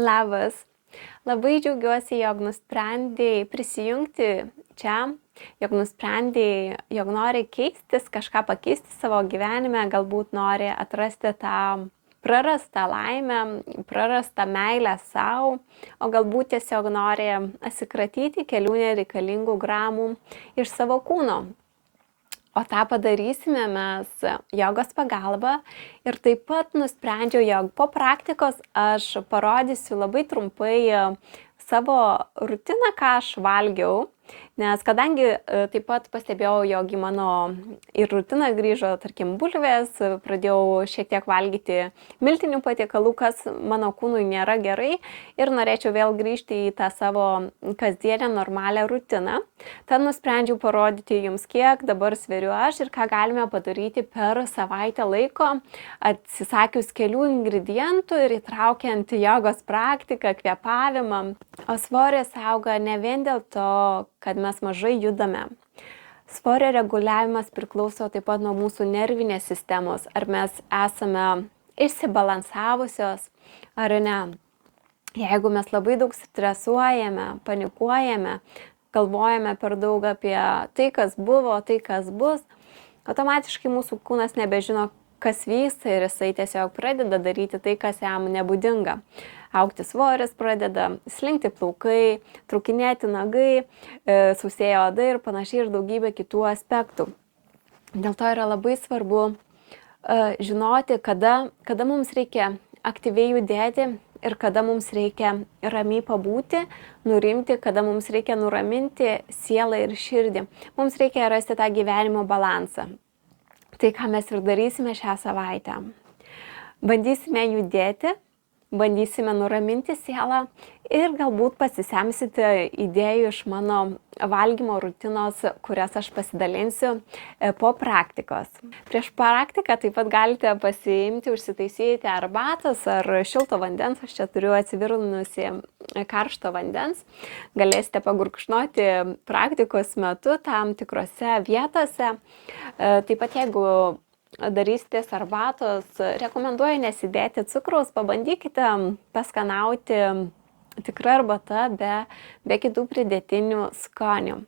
Labas. Labai džiaugiuosi, jog nusprendei prisijungti čia, jog nusprendei, jog nori keistis, kažką pakeisti savo gyvenime, galbūt nori atrasti tą prarastą laimę, prarastą meilę sau, o galbūt tiesiog nori atsikratyti kelių nereikalingų gramų iš savo kūno. O tą padarysime mes jogos pagalba ir taip pat nusprendžiau, jog po praktikos aš parodysiu labai trumpai savo rutiną, ką aš valgiau, nes kadangi taip pat pastebėjau, jog į mano rutiną grįžo, tarkim, bulvės, pradėjau šiek tiek valgyti miltinių patiekalų, kas mano kūnui nėra gerai ir norėčiau vėl grįžti į tą savo kasdienę normalią rutiną. Tad nusprendžiau parodyti jums, kiek dabar sveriu aš ir ką galime padaryti per savaitę laiko, atsisakius kelių ingredientų ir įtraukiant jogos praktiką, kvėpavimą. O svoris auga ne vien dėl to, kad mes mažai judame. Svorio reguliavimas priklauso taip pat nuo mūsų nervinės sistemos, ar mes esame išsibalansavusios ar ne. Jeigu mes labai daug stresuojame, panikuojame, galvojame per daug apie tai, kas buvo, tai, kas bus, automatiškai mūsų kūnas nebežino, kas vyksta ir jisai tiesiog pradeda daryti tai, kas jam nebūdinga. Augti svoris pradeda, slinkti plaukai, trūkinėti nagai, sausėja oda ir panašiai ir daugybė kitų aspektų. Dėl to yra labai svarbu žinoti, kada mums reikia aktyviai judėti ir kada mums reikia ramiai pabūti, nurimti, kada mums reikia nuraminti sielą ir širdį. Mums reikia rasti tą gyvenimo balansą. Tai, ką mes ir darysime šią savaitę. Bandysime judėti, bandysime nuraminti sielą ir galbūt pasisemsite idėjų iš mano valgymo rutinos, kurias aš pasidalinsiu po praktikos. Prieš praktiką taip pat galite pasiimti, užsitaisyti arbatos ar šilto vandens, aš čia turiu atsivirnusi karšto vandens. Galėsite pagurkšnoti praktikos metu tam tikrose vietose. Taip pat jeigu darysitės arbatos, rekomenduoju nesidėti cukraus, pabandykite paskanauti tikrą arbatą be kitų pridėtinių skonių.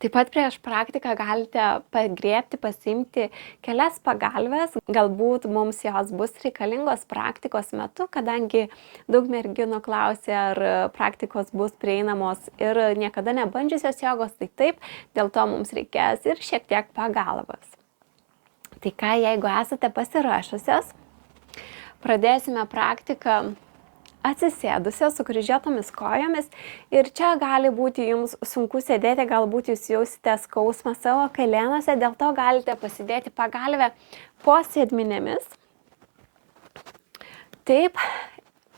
Taip pat prieš praktiką galite pagriebti, pasiimti kelias pagalves, galbūt mums jos bus reikalingos praktikos metu, kadangi daug merginų klausia, ar praktikos bus prieinamos ir niekada nebandžiusios jogos, tai taip, dėl to mums reikės ir šiek tiek pagalbos. Tai ką, jeigu esate pasiruošusios, pradėsime praktiką atsisėdusios, sukryžiuotomis kojomis ir čia gali būti jums sunku sėdėti, galbūt jūs jausite skausmą savo kailėnuose, dėl to galite pasidėti pagalvę po sėdminėmis. Taip,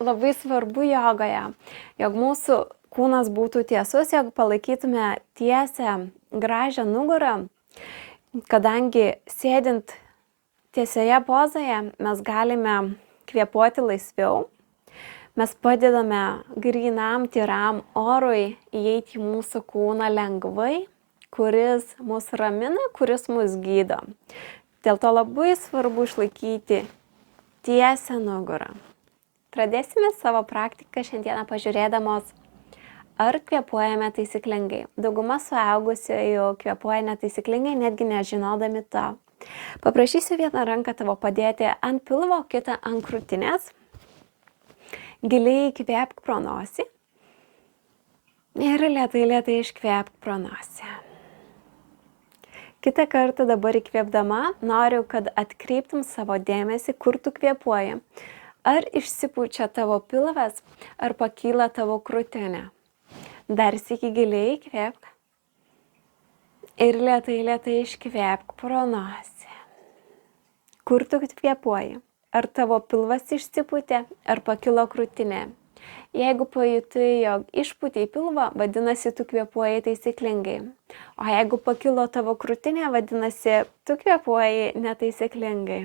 labai svarbu jogoje, jog mūsų kūnas būtų tiesus, jog palaikytume tiesią, gražią nugarą. Kadangi sėdint tiesioje pozoje mes galime kvėpuoti laisviau, mes padedame grynam, tyram orui įeiti į mūsų kūną lengvai, kuris mus ramina, kuris mus gydo. Dėl to labai svarbu išlaikyti tiesią nugarą. Pradėsime savo praktiką šiandieną pažiūrėdamos, ar kvėpuojame taisyklingai. Dauguma suaugusiųjų kvėpuoja netaisyklingai, netgi nežinodami to. Paprašysiu vieną ranką tavo padėti ant pilvo, kitą ant krūtinės. Giliai įkvėpk pro nosį ir lėtai iškvėpk pro nosį. Kitą kartą dabar įkvėpdama noriu, kad atkreiptum savo dėmesį, kur tu kvėpuoji. Ar išsipučia tavo pilvas, ar pakyla tavo krūtinė. Dar sykį giliai įkvėpk ir lėtai iškvėpk pro nosį. Kur tu kvėpuoji? Ar tavo pilvas išsipūtė, ar pakilo krūtinė? Jeigu pajutai, jog išpūtei pilvą, vadinasi, tu kvėpuoji taisyklingai. O jeigu pakilo tavo krūtinė, vadinasi, tu kvėpuoji netaisyklingai.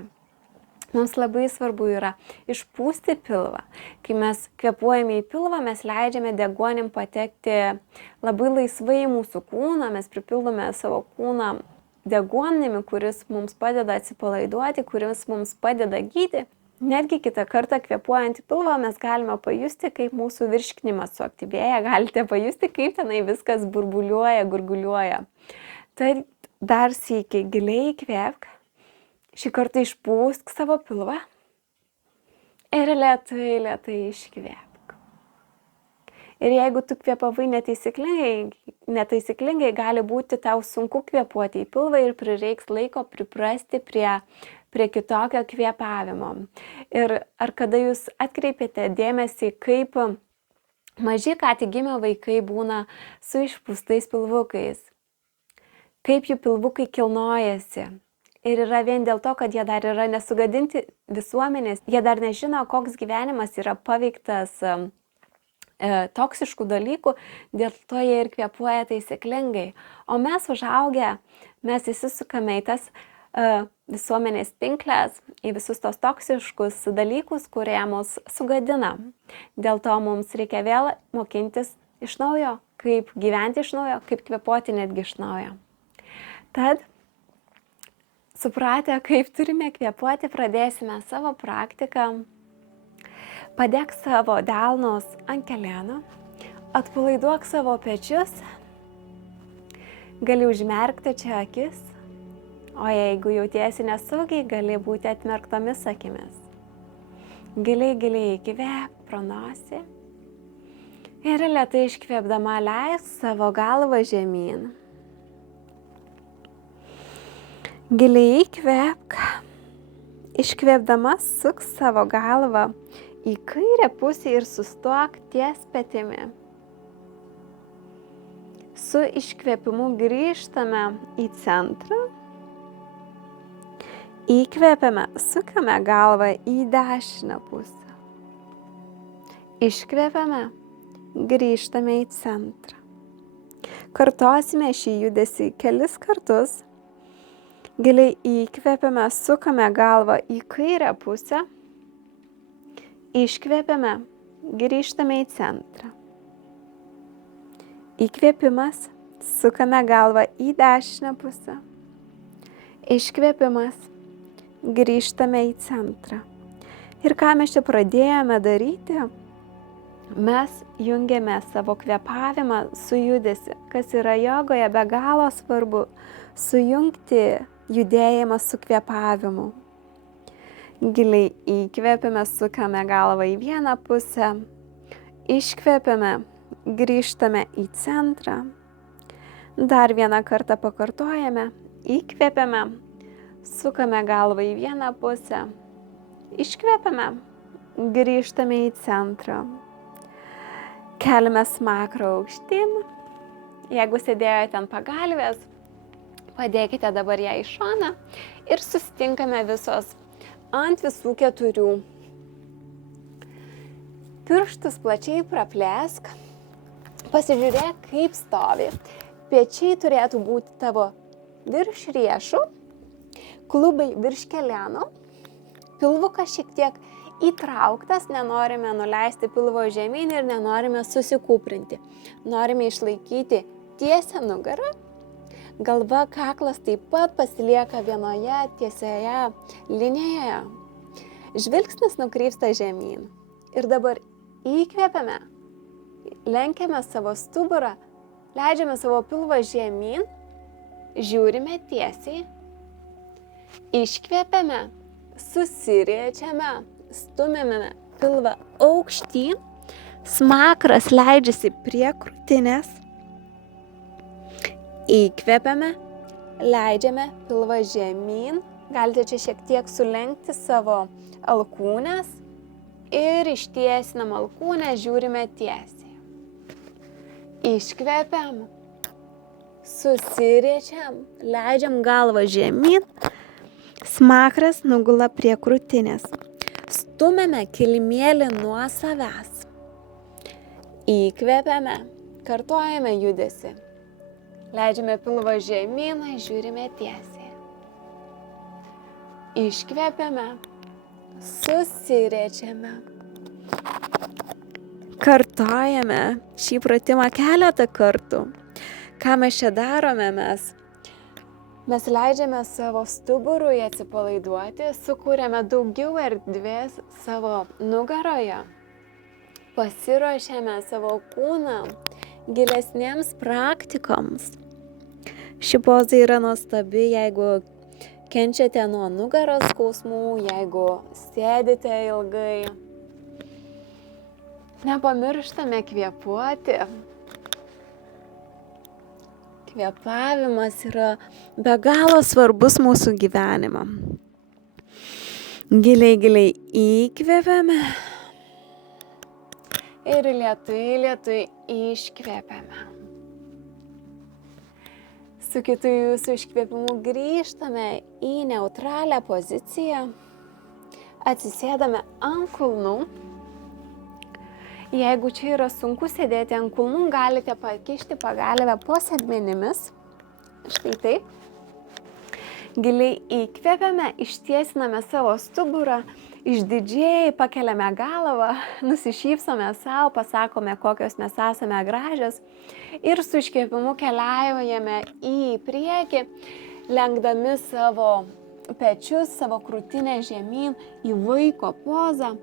Mums labai svarbu yra išpūsti pilvą. Kai mes kvėpuojame į pilvą, mes leidžiame deguonim patekti labai laisvai į mūsų kūną, mes pripildome savo kūną deguonimi, kuris mums padeda atsipalaiduoti, kuris mums padeda gydyti. Netgi kitą kartą kvėpuojant į pilvą mes galime pajusti, kaip mūsų virškinimas suaktyvėja, galite pajusti, kaip tenai viskas burbuliuoja, gurguliuoja. Tai dar sykį giliai įkvėpk, šį kartą išpūsk savo pilvą ir lėtai iškvėpk. Ir jeigu tu kvėpavai netaisyklingai, gali būti tau sunku kvėpuoti į pilvą ir prireiks laiko priprasti prie kitokio kvėpavimo. Ir ar kada jūs atkreipėte dėmesį, kaip maži ką tik gimę vaikai būna su išpūstais pilvukais, kaip jų pilvukai kilnojasi. Ir yra vien dėl to, kad jie dar yra nesugadinti visuomenės, jie dar nežino, koks gyvenimas yra paveiktas toksiškų dalykų, dėl to jie ir kvėpuoja taisyklingai. O mes užaugę, mes įsisukame į tas visuomenės pinklės, į visus tos toksiškus dalykus, kurie mus sugadina. Dėl to mums reikia vėl mokintis iš naujo, kaip gyventi iš naujo, kaip kvėpuoti netgi iš naujo. Tad, supratę, kaip turime kvėpuoti, pradėsime savo praktiką. Padėk savo delnus ant kelienų, atpalaiduok savo pečius, gali užmerkti čia akis. O jeigu jautiesi nesaugiai, gali būti atmerktomis akimis. Giliai įkvėpk pro nosį ir lėtai iškvėpdama leisk savo galvą žemyn. Giliai įkvėpk, iškvėpdama suk savo galvą į kairę pusę ir sustok ties petimi. Su iškvėpimu grįžtame į centrą. Įkvėpiame, sukame galvą į dešinę pusę. Iškvėpiame, grįžtame į centrą. Kartosime šį judesį kelis kartus. Giliai įkvėpiame, sukame galvą į kairę pusę. Iškvėpiame, grįžtame į centrą. Įkvėpimas, sukame galvą į dešinę pusę. Iškvėpimas, grįžtame į centrą. Ir ką mes čia pradėjome daryti? Mes jungiame savo kvėpavimą su judesiu, kas yra jogoje be galo svarbu, sujungti judėjimą su kvėpavimu. Giliai įkvėpime, sukame galvą į vieną pusę, iškvėpime, grįžtame į centrą. Dar vieną kartą pakartojame, įkvėpime, sukame galvą į vieną pusę, iškvėpiame, grįžtame į centrą. Keliame smakrą aukštyn. Jeigu sėdėjote ant pagalvės, padėkite dabar ją į šoną ir susitinkame visos ant visų 4. Pirštus plačiai praplėsk, pasižiūrėk, kaip stovi. Pečiai turėtų būti tavo virš riešų, klubai virš kelieno, pilvukas šiek tiek įtrauktas, nenorime nuleisti pilvo žemyn ir nenorime susikūprinti. Norime išlaikyti tiesią nugarą, galva, kaklas taip pat pasilieka vienoje tiesioje linijoje. Žvilgsnis nukrypsta žemyn. Ir dabar įkvėpiame, lenkiame savo stuburą, leidžiame savo pilvą žemyn, žiūrime tiesiai. Iškvėpiame, susiriečiame, stumiame pilvą aukštyn, smakras leidžiasi prie krūtinės. Įkvėpiame, leidžiame pilvą žemyn, galite čia šiek tiek sulenkti savo alkūnes ir ištiesinam alkūnę, žiūrime tiesiai. Iškvėpiam, susiriečiam, leidžiam galvą žemyn, smakras nugula prie krūtinės. Stumiame kilimėlį nuo savęs. Įkvėpiame, kartojame judesį. Leidžiame pilvą žemyn, žiūrime tiesiai. Iškvėpiame, susiriečiame. Kartojame šį pratimą keletą kartų. Ką mes čia darome? Mes Mes leidžiame savo stuburui atsipalaiduoti, sukūrėme daugiau erdvės savo nugaroje, pasiruošėme savo kūną gilesniems praktikoms. Ši poza yra nuostabi, jeigu kenčiate nuo nugaros skausmų, jeigu sėdite ilgai. Nepamirštame kvėpuoti. Kvėpavimas yra be galo svarbus mūsų gyvenimam. Giliai įkvėpiame ir lėtai iškvėpiame. Su kitu jūsų iškvėpimu grįžtame į neutralią poziciją, atsisėdame ant kulnų. Jeigu čia yra sunku sėdėti ant kulnų, galite pakišti pagalvę po sėdmenimis. Štai taip. Giliai įkvėpiame, ištiesiname savo stuburą, išdidžiai pakeliame galvą, nusišypsome savo, pasakome, kokios mes esame gražios ir su iškvėpimu keliaujame į priekį, lenkdami savo pečius, savo krūtinę žemyn į vaiko pozą.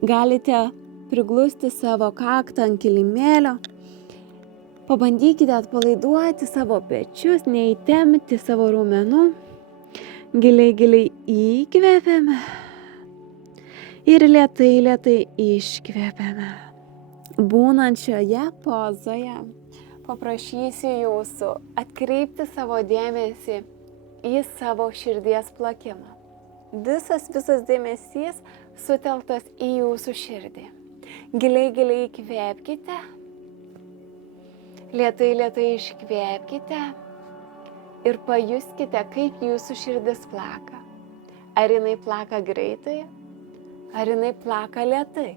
Galite priglusti savo kaktą ant kilimėlio. Pabandykite atpalaiduoti savo pečius, neįtempti savo raumenų. Giliai įkvėpiame ir lėtai iškvėpiame. Būnant šioje pozoje, paprašysiu jūsų atkreipti savo dėmesį į savo širdies plakimą. Visas dėmesys sutelktas į jūsų širdį. Giliai įkvėpkite, lėtai iškvėpkite ir pajuskite, kaip jūsų širdis plaka. Ar jinai plaka greitai, ar jinai plaka lėtai.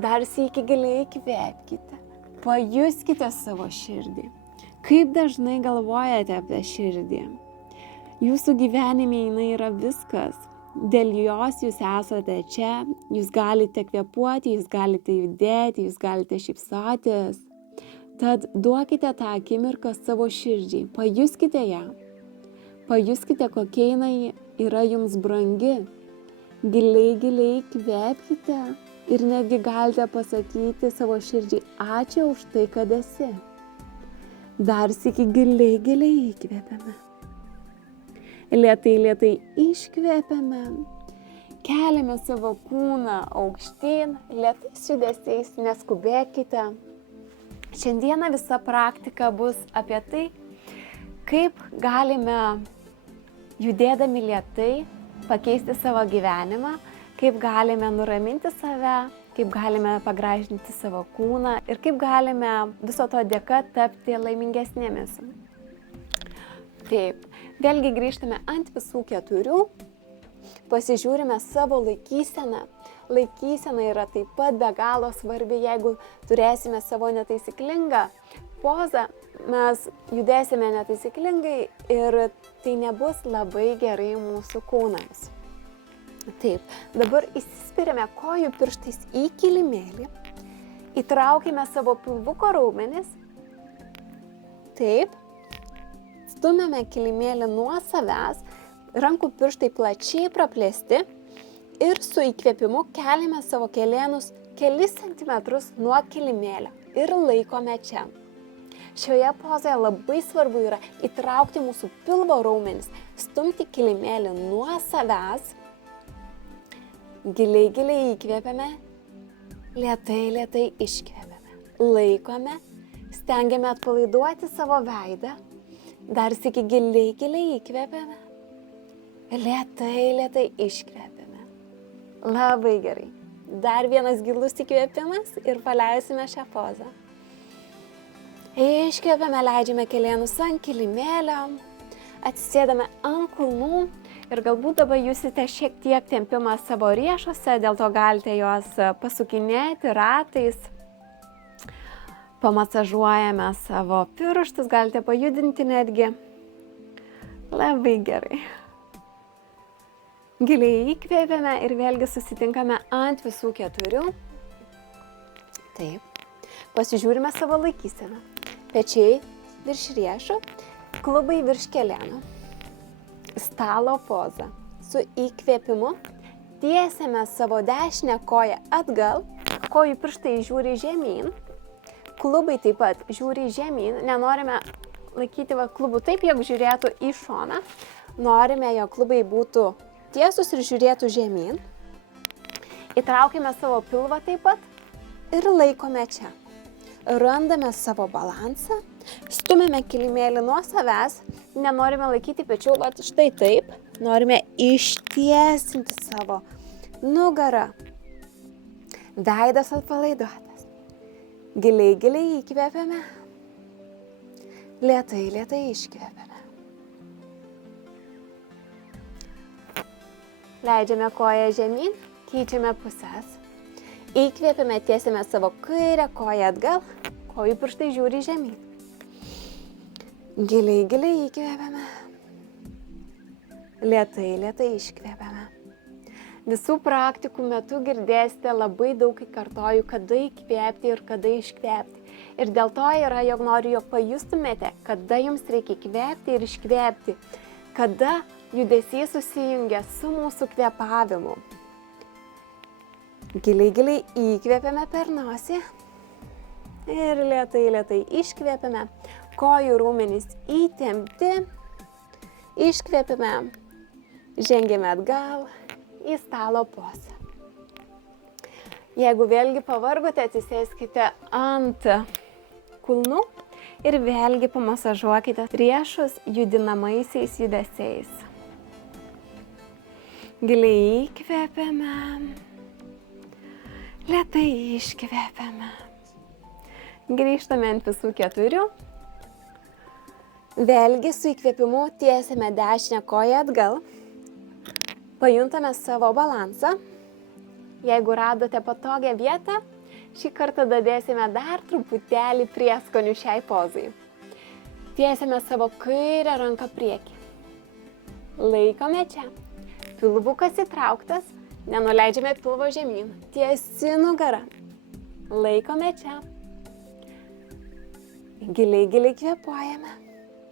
Dar sykį giliai įkvėpkite, pajuskite savo širdį. Kaip dažnai galvojate apie širdį? Jūsų gyvenime jinai yra viskas. Dėl jos jūs esate čia, jūs galite kvėpuoti, jūs galite judėti, jūs galite šypsotis. Tad duokite tą akimirką savo širdžiai, pajuskite ją. Pajuskite, kokia jinai yra jums brangi. Giliai įkvėpkite ir netgi galite pasakyti savo širdžiai, ačiū už tai, kad esi. Dar sykį giliai įkvėpiame. Lėtai iškvėpiame, keliame savo kūną aukštyn, lėtais judesiais, neskubėkite. Šiandieną visa praktika bus apie tai, kaip galime judėdami lėtai pakeisti savo gyvenimą, kaip galime nuraminti save, kaip galime pagražinti savo kūną ir kaip galime viso to dėka tapti laimingesnėmis. Taip. Vėlgi grįžtame ant visų 4, pasižiūrime savo laikyseną. Laikysena yra taip pat be galo svarbi, jeigu turėsime savo netaisyklingą pozą, mes judėsime netaisyklingai ir tai nebus labai gerai mūsų kūnams. Taip, dabar įsispiriame kojų pirštais į kilimėlį, įtraukime savo pilvuko raumenis. Taip. Stumiame kilimėlį nuo savęs, rankų pirštai plačiai praplėsti ir su įkvėpimu keliame savo kelėnus kelis centimetrus nuo kilimėlio ir laikome čia. Šioje pozoje labai svarbu yra įtraukti mūsų pilvo raumenis, stumti kilimėlį nuo savęs, giliai įkvėpiame, lėtai iškvėpiame, laikome, stengiame atpalaiduoti savo veidą. Dar sykį giliai įkvėpiame, lėtai iškvėpiame. Labai gerai. Dar vienas gilus įkvėpimas ir paleisime šią pozą. Iškvėpiame, leidžiame kelėnus ant kilimėlio, atsisėdame ant kulnų ir galbūt dabar jusite šiek tiek tempimą savo riešuose, dėl to galite juos pasukinėti ratais. Pamasažuojame savo pirštus, galite pajudinti netgi. Labai gerai. Giliai įkvėpiame ir vėlgi susitinkame ant visų 4. Taip. Pasižiūrime savo laikyseną. Pečiai virš riešų, klubai virš kelienų. Stalo poza. Su įkvėpimu tiesiame savo dešinę koją atgal, kojų pirštai žiūri žemyn, klubai taip pat žiūri žemyn, nenorime laikyti klubų taip, jog žiūrėtų į šoną, norime, jog klubai būtų tiesus ir žiūrėtų žemyn. Įtraukime savo pilvą taip pat ir laikome čia. Randame savo balansą, stumėme kilimėlį nuo savęs, nenorime laikyti pečių, štai taip, norime ištiesinti savo nugarą. Veidas atpalaiduotas. Giliai, giliai įkvėpiame, lėtai, lėtai iškvėpiame. Leidžiame koją žemyn, keičiame pusės. Įkvėpiame, tiesiame savo kairę koją atgal, kojų pirštai žiūri žemyn. Giliai, giliai įkvėpiame. Lėtai, lėtai iškvėpiame. Visų praktikų metu girdėsite labai daug kartoju, kada įkvėpti ir kada iškvėpti. Ir dėl to yra, jog noriu, jog pajustumėte, kada jums reikia įkvėpti ir iškvėpti. Kada judesys susijungia su mūsų kvėpavimu. Giliai, giliai įkvėpiame per nosį ir lėtai, lėtai iškvėpiame. Kojų raumenys įtempti, iškvėpiame, žengiame atgal į stalo pozą. Jeigu vėlgi pavargote, atsisėskite ant kulnų ir vėlgi pamasažuokite riešus judinamaisiais judesiais. Giliai įkvėpiame, lėtai iškvėpiame. Grįžtame ant visų 4. Vėlgi su įkvėpimu tiesiame dešinę koją atgal. Pajuntame savo balansą. Jeigu radote patogią vietą, šį kartą dadėsime dar truputėlį prieskonių šiai pozai. Tiesiame savo kairę ranką priekį. Laikome čia. Pilvukas įtrauktas, nenuleidžiame pilvo žemyn. Tiesi nugara. Laikome čia. Giliai, giliai kvėpuojame.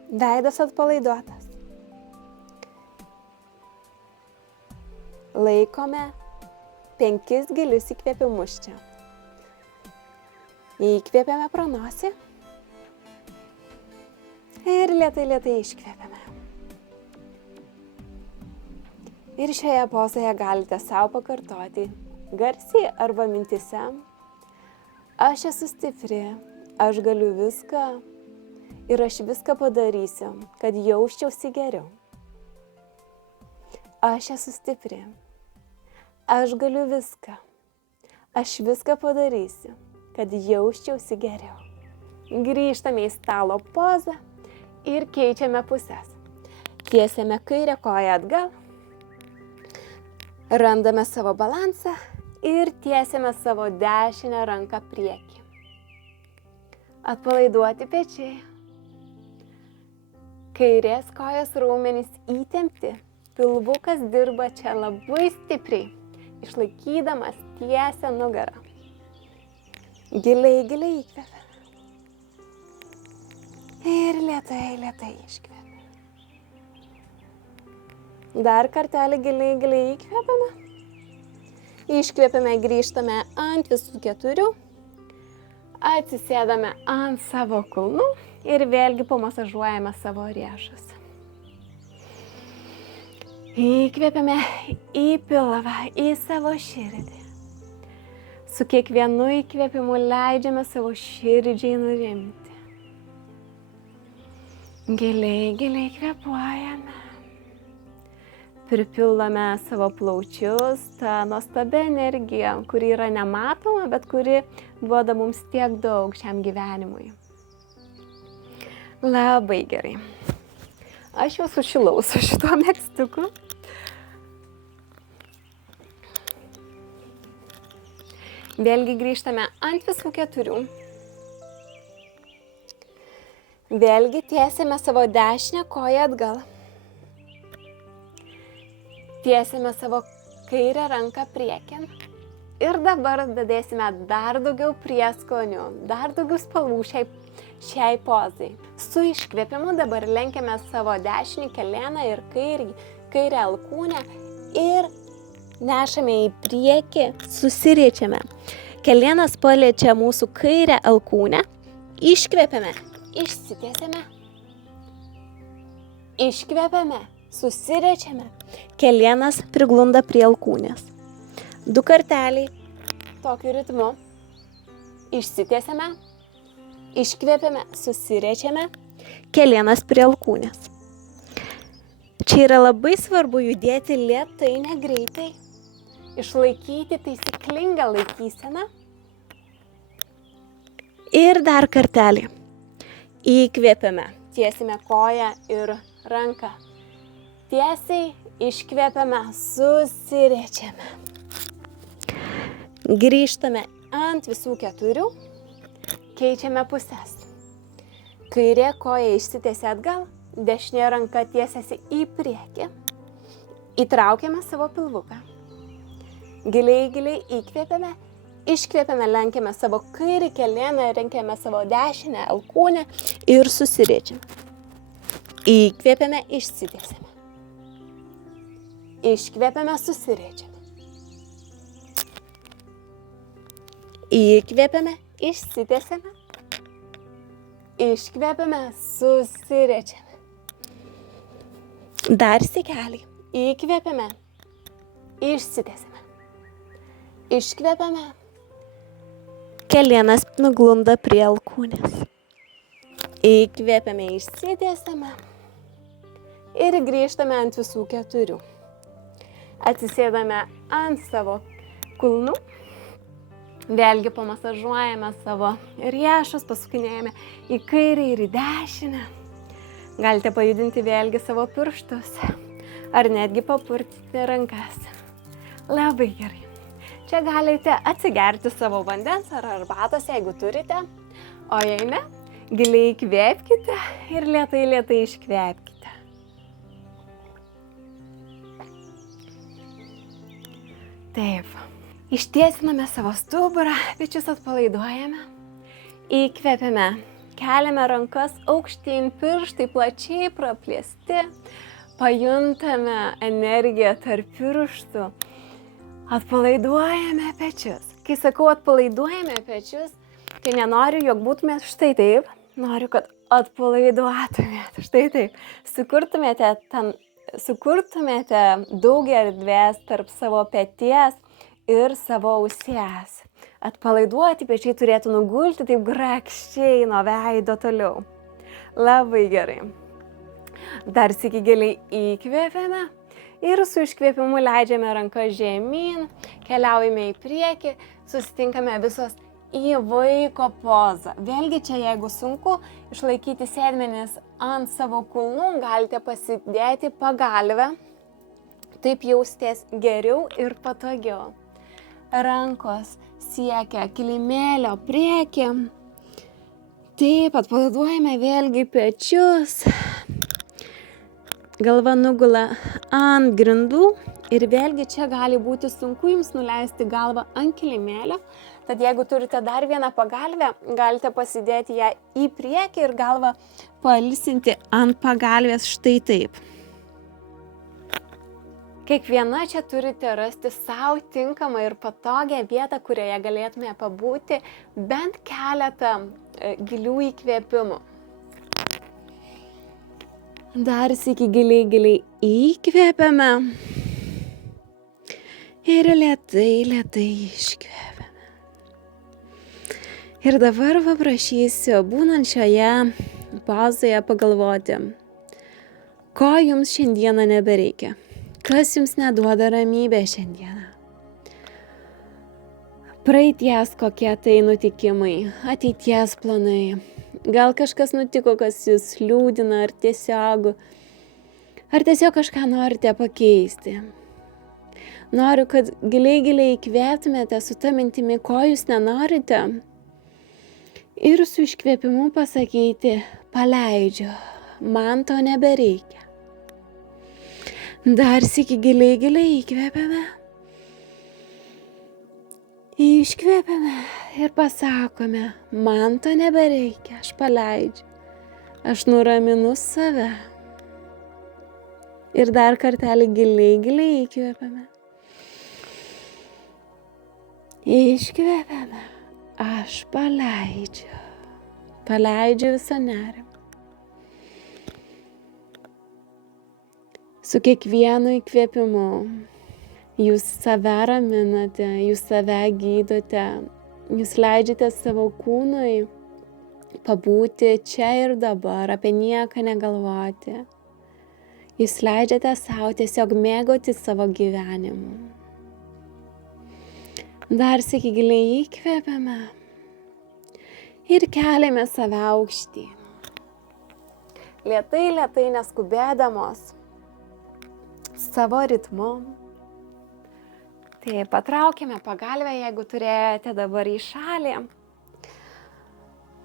Veidas atpalaiduotas. Laikome 5 gilius įkvėpimus čia. Įkvėpiame pro nosį ir lėtai, lėtai iškvėpiame. Ir šioje pozoje galite savo pakartoti garsiai arba mintyse. Aš esu stipri, aš galiu viską ir aš viską padarysiu, kad jausčiausi geriau. Aš esu stipri, aš galiu viską, aš viską padarysiu, kad jausčiausi geriau. Grįžtame į stalo pozą ir keičiame pusės. Tiesiame kairę koją atgal, randame savo balansą ir tiesiame savo dešinę ranką priekį. Atpalaiduoti pečiai. Kairės kojos raumenys įtempti. Pilvukas dirba čia labai stipriai, išlaikydamas tiesią nugarą. Giliai, giliai įkvėpia. Ir lėtai, lėtai iškvėpia. Dar kartelį giliai, giliai įkvėpiame. Iškvėpiame, grįžtame ant visų 4. Atsisėdame ant savo kulnų ir vėlgi pamasažuojame savo riešus. Įkvėpiame į pilvą, į savo širdį. Su kiekvienu įkvėpimu leidžiame savo širdžiai nurimti. Giliai, giliai kvėpuojame. Pripildome savo plaučius tą nuostabią energiją, kuri yra nematoma, bet kuri duoda mums tiek daug šiam gyvenimui. Labai gerai. Aš jau sušilau su šituo megztuku. Vėlgi grįžtame ant visų 4. Vėlgi tiesiame savo dešinę koją atgal. Tiesiame savo kairę ranką priekin. Ir dabar dadėsime dar daugiau prieskonių, dar daugiau spalvų šiai pozai. Su iškvėpimu dabar lenkiame savo dešinį kelėną ir kairę alkūnę ir nešame į priekį, susiriečiame. Kelėnas paliečia mūsų kairę alkūnę, iškvėpiame, išsitiesiame, iškvėpiame, susiriečiame, kelėnas priglunda prie alkūnės. 2 karteliai tokiu ritmu, išsitiesiame, iškvėpiame, susiriečiame, kelėnas prie alkūnės. Čia yra labai svarbu judėti lėtai, negreitai, išlaikyti taisyklingą laikyseną. Ir dar kartelį. Įkvėpiame, tiesime koją ir ranką. Tiesiai iškvėpiame, susiriečiame. Grįžtame ant visų 4, keičiame puses. Kairė koja išsitiesia atgal, dešinė ranka tiesiasi į priekį. Įtraukiame savo pilvuką. Giliai įkvėpiame, iškvėpiame, lenkiame savo kairį kelėną, lenkiame savo dešinę alkūnę ir susiriečiame. Įkvėpiame, išsitiesiame. Iškvėpiame, susiriečiame. Įkvėpiame, išsitiesiame. Iškvėpiame, susiriečiame. Dar sykelį. Įkvėpiame, išsitiesiame. Iškvėpiame. Kelėnas nuglunda prie alkūnės. Įkvėpiame, išsitiesiame. Ir grįžtame ant visų 4. Atsisėdame ant savo kulnų. Vėlgi pamasažuojame savo riešus, pasukinėjame į kairę ir į dešinę. Galite pajudinti vėlgi savo pirštus. Ar netgi papurtyti rankas. Labai gerai. Čia galite atsigerti savo vandens ar arbatos, jeigu turite. O jei ne, giliai įkvėpkite ir lėtai iškvėpkite. Taip. Ištiesiname savo stuburą, pečius atpalaiduojame. Įkvėpiame. Keliame rankas aukštyn, pirštai plačiai praplėsti. Pajuntame energiją tarp pirštų. Atpalaiduojame pečius. Kai sakau atpalaiduojame pečius, tai nenoriu, jog būtumėt štai taip. Noriu, kad atpalaiduotumėt štai taip. Sukurtumėte daug erdvės tarp savo peties ir savo ausies. Atpalaiduoti pečiai turėtų nugulti taip grakščiai nuo veido toliau. Labai gerai. Dar sykį giliai įkvėpiame. Ir su iškvėpimu leidžiame ranką žemyn, keliaujame į priekį, susitinkame visos į vaiko pozą. Vėlgi čia, jeigu sunku išlaikyti sėdmenis ant savo kulnų, galite pasidėti pagalvę, taip jausitės geriau ir patogiau. Rankos siekia kilimėlio priekį, taip atpalaiduojame vėlgi pečius. Galva nugula ant grindų ir vėlgi čia gali būti sunku jums nuleisti galvą ant kilimėlio. Tad jeigu turite dar vieną pagalvę, galite pasidėti ją į priekį ir galvą pailsinti ant pagalvės štai taip. Kiekviena čia turite rasti savo tinkamą ir patogią vietą, kurioje galėtume pabūti bent keletą gilių įkvėpimų. Dar sykį giliai įkvėpiame ir lėtai iškvėpiame. Ir dabar paprašysiu, būnant šioje pozoje, pagalvoti, ko jums šiandieną nebereikia, kas jums neduoda ramybę šiandieną. Praeities kokie tai nutikimai, ateities planai. Gal kažkas nutiko, kas jūs liūdina, ar tiesiog kažką norite pakeisti. Noriu, kad giliai įkvėptumėte su ta mintimi, ko jūs nenorite. Ir su iškvėpimu pasakyti, paleidžiu, man to nebereikia. Dar sykį giliai įkvėpiame. Iškvėpiame ir pasakome, man to nebereikia, aš paleidžiu. Aš nuraminu save. Ir dar kartelį giliai įkvėpiame. Iškvėpiame. Aš paleidžiu. Paleidžiu visą nerimą. Su kiekvienu įkvėpimu jūs save raminate, jūs save gydote, jūs leidžiate savo kūnui pabūti čia ir dabar, apie nieką negalvoti. Jūs leidžiate savo tiesiog mėgauti savo gyvenimu. Dar sykį giliai įkvėpiame ir keliame save aukštyn. Lėtai neskubėdamos savo ritmu. Tai patraukime pagalvę, jeigu turėjote dabar į šalį.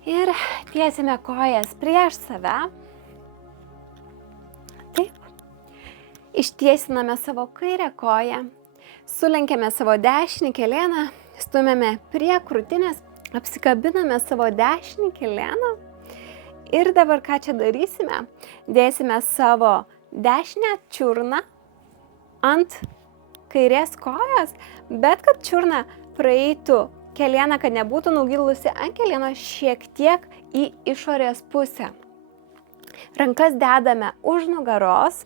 Ir tiesime kojas prieš save. Taip. Ištiesiname savo kairę koją. Sulenkėme savo dešinį kelėną. Stumėme prie krūtinės. Apsikabiname savo dešinį kelėną. Ir dabar ką čia darysime? Dėsime savo dešinę čiurną ant kairės kojos, bet kad čiurna praeitų kelėną, kad nebūtų nugilusi ant kelėno šiek tiek į išorės pusę. Rankas dedame už nugaros,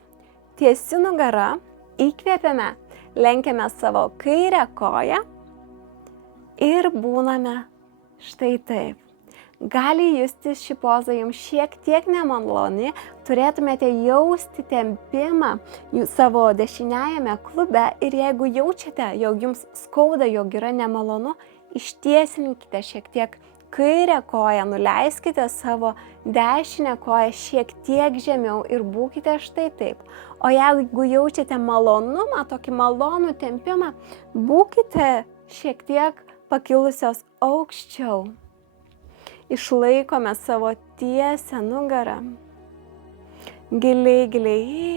tiesi nugara, įkvėpiame, lenkiame savo kairę koją ir būname štai taip. Gali justis ši poza jums šiek tiek nemaloni, turėtumėte jausti tempimą savo dešiniajame klube ir jeigu jaučiate, jog jums skauda, jog yra nemalonu, ištiesinkite šiek tiek kairę koją, nuleiskite savo dešinę koją šiek tiek žemiau ir būkite štai taip. O jeigu jaučiate malonumą, tokį malonų tempimą, būkite šiek tiek pakilusios aukščiau. Išlaikome savo tiesę nugarą. Giliai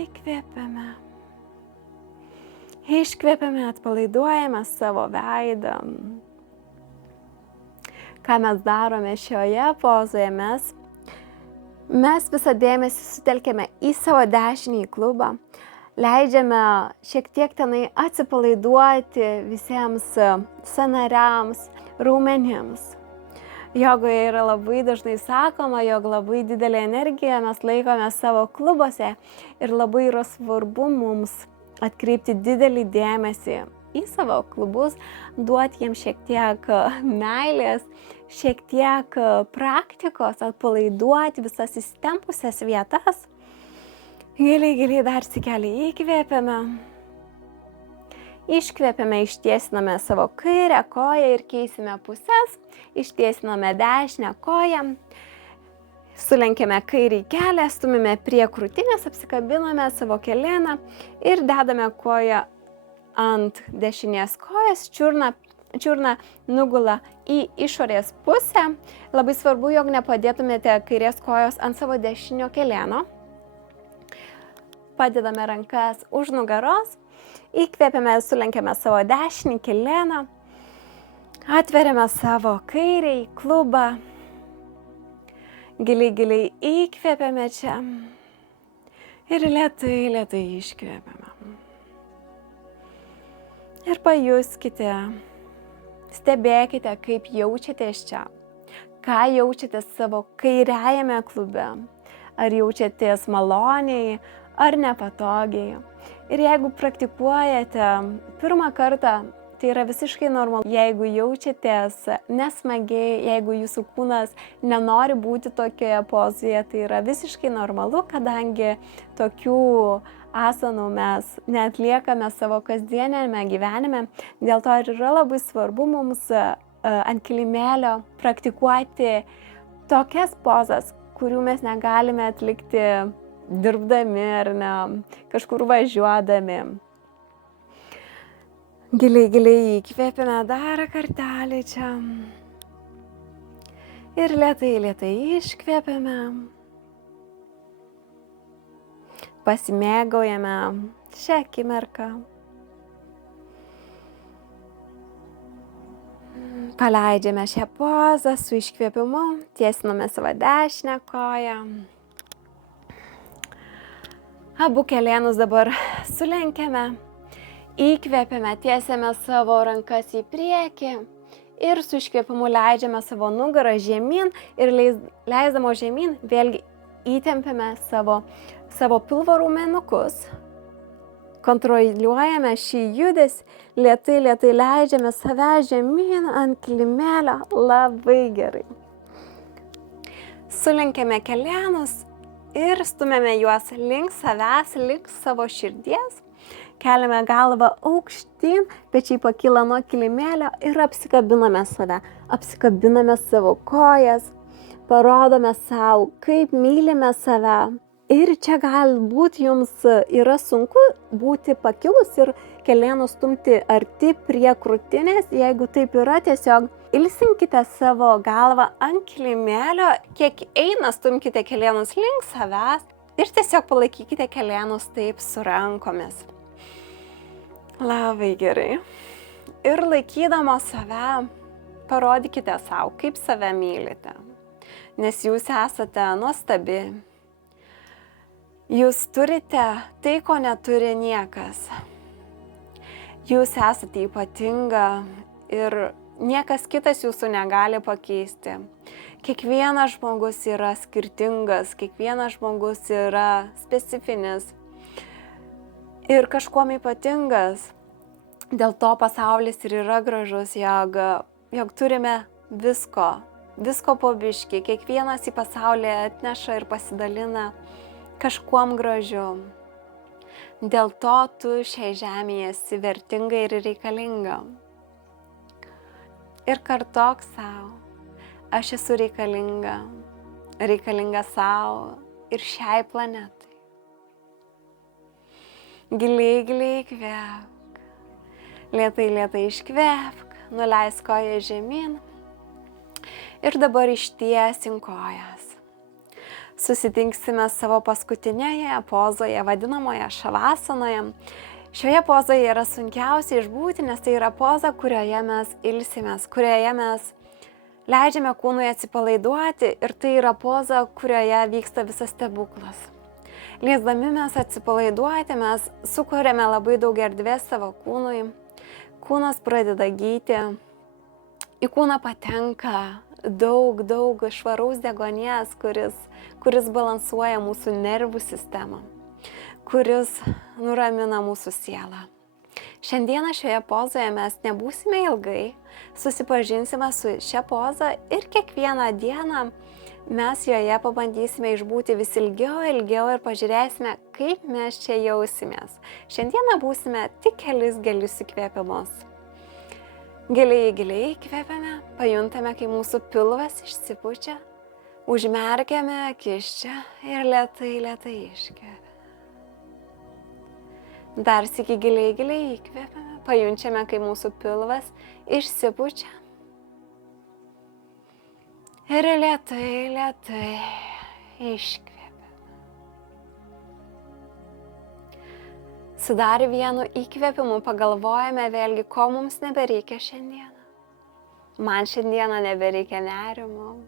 įkvėpiame. Iškvėpiame, atpalaiduojame savo veidą. Ką mes darome šioje pozoje? Mes visą dėmesį sutelkėme į savo dešinį klubą. Leidžiame šiek tiek tenai atsipalaiduoti visiems sąnariams, raumenims. Jogoje yra labai dažnai sakoma, jog labai didelę energiją mes laikome savo klubuose ir labai yra svarbu mums atkreipti didelį dėmesį į savo klubus, duoti jiems šiek tiek meilės, šiek tiek praktikos, atpalaiduoti visas įstempusias vietas. Giliai dar sykį įkvėpiame. Iškvėpiame, ištiesiname savo kairę koją ir keisime pusės. Ištiesiname dešinę koją. Sulenkėme kairį kelią, stumime prie krūtinės, apsikabiname savo kelėną ir dedame koją ant dešinės kojos. Čiurna nugula į išorės pusę. Labai svarbu, jog nepadėtumėte kairės kojos ant savo dešinio kelėno. Padedame rankas už nugaros. Įkvėpiame, sulenkiame savo dešinį kelėną, atveriame savo kairį klubą, giliai įkvėpiame čia ir lėtai iškvėpiame. Ir pajuskite, stebėkite, kaip jaučiatės čia, ką jaučiate savo kairiajame klube, ar jaučiatės maloniai, ar nepatogiai. Ir jeigu praktikuojate pirmą kartą, tai yra visiškai normalu. Jeigu jaučiatės nesmagiai, jeigu jūsų kūnas nenori būti tokioje pozoje, tai yra visiškai normalu, kadangi tokių asanų mes neatliekame savo kasdienėme gyvenime. Dėl to ir yra labai svarbu mums ant kilimėlio praktikuoti tokias pozas, kurių mes negalime atlikti dirbdami ar ne, kažkur važiuodami. Giliai įkvėpime dar kartelį čia. Ir lėtai iškvėpime. Pasimėgaujame šią akimirką. Paleidžiame šią pozą su iškvėpimu, tiesiname savo dešinę koją. Abu kelėnus dabar sulenkiame, įkvėpiame, tiesiame savo rankas į priekį ir su iškvėpimu leidžiame savo nugarą žemyn ir leisdamo žemyn vėlgi įtempiame savo pilvo raumenukus. Kontroliuojame šį judesį, lėtai leidžiame save žemyn ant kilimėlio, labai gerai. Sulenkiame kelėnus ir stumiame juos link savęs, link savo širdies. Keliame galvą aukštyn, pečiai pakyla nuo kilimėlio ir apsikabiname save. Apsikabiname savo kojas, parodome savo, kaip mylime save. Ir čia galbūt jums yra sunku būti pakilus ir kelėnus stumti arti prie krūtinės. Jeigu taip yra, tiesiog ilsinkite savo galvą ant kilimėlio, kiek eina, stumkite kelėnus link savęs ir tiesiog palaikykite kelėnus taip su rankomis. Labai gerai. Ir laikydama save, parodykite savo, kaip save mylite, nes jūs esate nuostabi. Jūs turite tai, ko neturi niekas. Jūs esate ypatinga ir niekas kitas jūsų negali pakeisti. Kiekvienas žmogus yra skirtingas, kiekvienas žmogus yra specifinis ir kažkuom ypatingas. Dėl to pasaulis ir yra gražus, jog turime visko po biškį. Kiekvienas į pasaulį atneša ir pasidalina kažkuom gražiu. Dėl to tu šiai žemėje esi vertinga ir reikalinga. Ir kartok savo, aš esu reikalinga savo ir šiai planetai. Giliai įkvėpk, lėtai iškvėpk, nuleisk koją žemyn ir dabar ištiesink kojas. Susitinksime savo paskutinėje pozoje, vadinamoje šavasanoje. Šioje pozoje yra sunkiausia išbūti, nes tai yra poza, kurioje mes ilsimės, kurioje mes leidžiame kūnui atsipalaiduoti ir tai yra poza, kurioje vyksta visas stebuklas. Leisdami mes atsipalaiduoti, mes sukuriame labai daug erdvės savo kūnui, kūnas pradeda gyti, į kūną patenka daug švaraus deguonies, kuris balansuoja mūsų nervų sistemą, kuris nuramina mūsų sielą. Šiandieną šioje pozoje mes nebūsime ilgai, susipažinsime su šia poza ir kiekvieną dieną mes joje pabandysime išbūti vis ilgiau ir pažiūrėsime, kaip mes čia jausimės. Šiandieną būsime tik kelis gilius įkvėpimus. Giliai įkvėpiame, pajuntame, kai mūsų pilvas išsipučia, užmerkiame akis čia ir lėtai iškvėpiame. Dar sykį giliai įkvėpiame, pajunčiame, kai mūsų pilvas išsipučia. Ir lėtai iškvėpiame. Su dar vienu įkvėpimu pagalvojame vėlgi, ko mums nebereikia šiandieną. Man šiandieną nebereikia nerimo.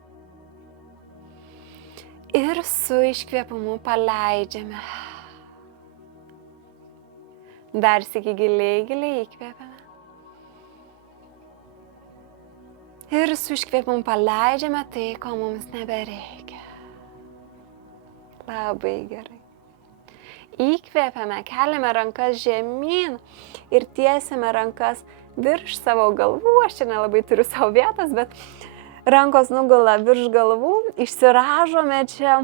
Ir su iškvėpimu paleidžiame. Dar sykį giliai įkvėpiame. Ir su iškvėpimu paleidžiame tai, ko mums nebereikia. Labai gerai. Įkvėpiame, keliame rankas žemyn ir tiesiame rankas virš savo galvų. Aš čia nelabai turiu savo vietos, bet rankos nugula virš galvų. Išsiražome čia.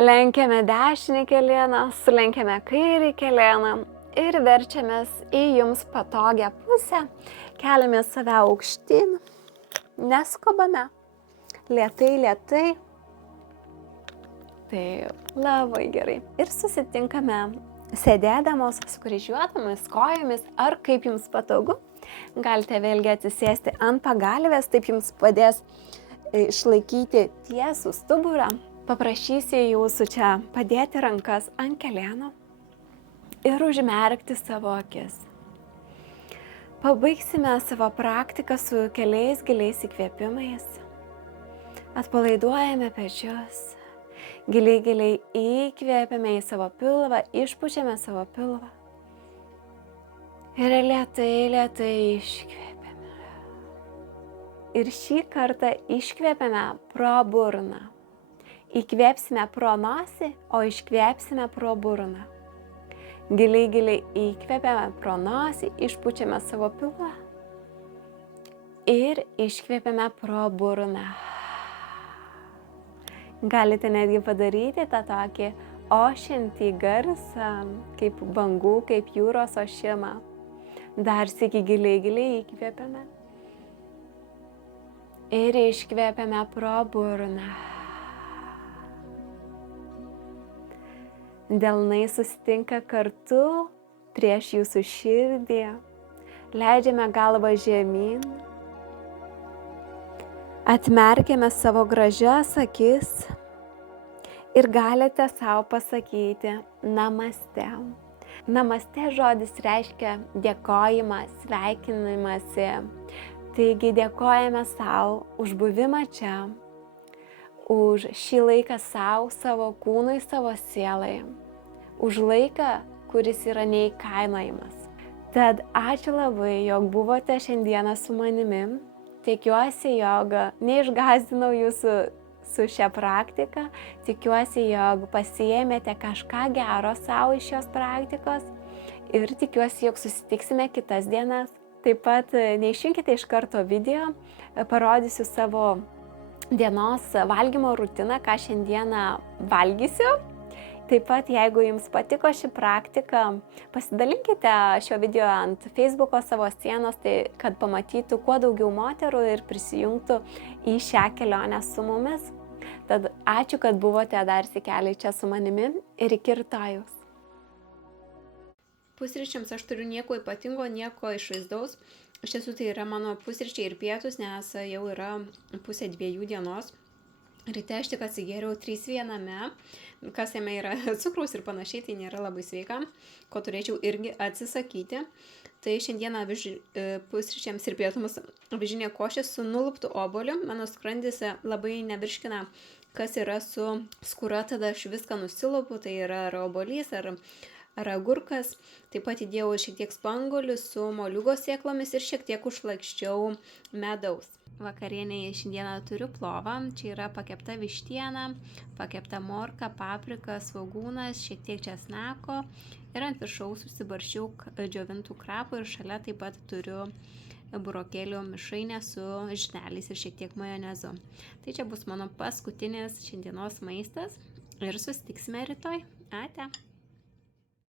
Lenkiame dešinį kelėną, sulenkiame kairį kelėną ir verčiamės į jums patogią pusę. Keliame save aukštyn, neskubame, lėtai. Taip, labai gerai. Ir susitinkame sėdėdamos, sukryžiuotomis kojomis, ar kaip jums patogu. Galite vėlgi atsisėsti ant pagalvės, taip jums padės išlaikyti tiesų stuburą. Paprašysiu jūsų čia padėti rankas ant kelėno ir užmerkti savo akis. Pabaigsime savo praktiką su keliais giliais įkvėpimais. Atpalaiduojame pečius. Giliai įkvėpiame į savo pilvą, išpučiame savo pilvą. Ir lėtai iškvėpiame. Ir šį kartą iškvėpiame pro burną. Įkvėpsime pro nosį, o iškvėpsime pro burną. Giliai įkvėpiame pro nosį, išpučiame savo pilvą. Ir iškvėpiame pro burną. Galite netgi padaryti tą tokį ošiantį garsą, kaip bangų, kaip jūros ošimą. Dar sykį giliai įkvėpiame. Ir iškvėpiame pro burną. Delnai susitinka kartu prieš jūsų širdį. Leidžiame galvą žemyn. Atmerkėme savo gražias akis ir galite savo pasakyti namaste. Namaste žodis reiškia dėkojimą, sveikinimąsi. Taigi dėkojame savo už buvimą čia, už šį laiką savo, savo kūnui, savo sielai, už laiką, kuris yra neįkainojamas. Tad ačiū labai, jog buvote šiandieną su manimi. Tikiuosi, jog neišgąsdinau jūsų su šia praktika. Tikiuosi, jog pasiėmėte kažką gero savo iš šios praktikos. Ir tikiuosi, jog susitiksime kitas dienas. Taip pat neišjunkite iš karto video. Parodysiu savo dienos valgymo rutiną, ką šiandieną valgysiu. Taip pat, jeigu jums patiko ši praktika, pasidalinkite šio video ant Facebooko savo sienos, tai kad pamatytų kuo daugiau moterų ir prisijungtų į šią kelionę su mumis. Tad ačiū, kad buvote dar sykį čia su manimi ir iki rytojaus. Pusryčiams aš turiu nieko ypatingo, nieko išvaizdaus. Iš tiesų tai yra mano pusryčiai ir pietus, nes jau yra 1:30 dienos. Ryte aš tik atsigėriau 3 viename, kas jame yra cukraus ir panašiai, tai nėra labai sveika, ko turėčiau irgi atsisakyti. Tai šiandieną pusryčiams ir pietums avižinė košė su nuluptu obuoliu. Mano skrandis labai nevirškina, kas yra su skūra, tada aš viską nusilupu, tai yra ar obuolys, ar agurkas. Taip pat įdėjau šiek tiek spanguolių su moliūgo sėklomis ir šiek tiek užlakščiau medaus. Vakarienėje šiandieną turiu plovą. Čia yra pakepta vištiena, pakepta morka, paprika, svogūnas, šiek tiek česnako ir ant viršaus susibarščiau džiovintų krapų ir šalia taip pat turiu burokėlių mišrainę su žineliais ir šiek tiek majonezu. Tai čia bus mano paskutinis šiandienos maistas ir susitiksime rytoj. Ate.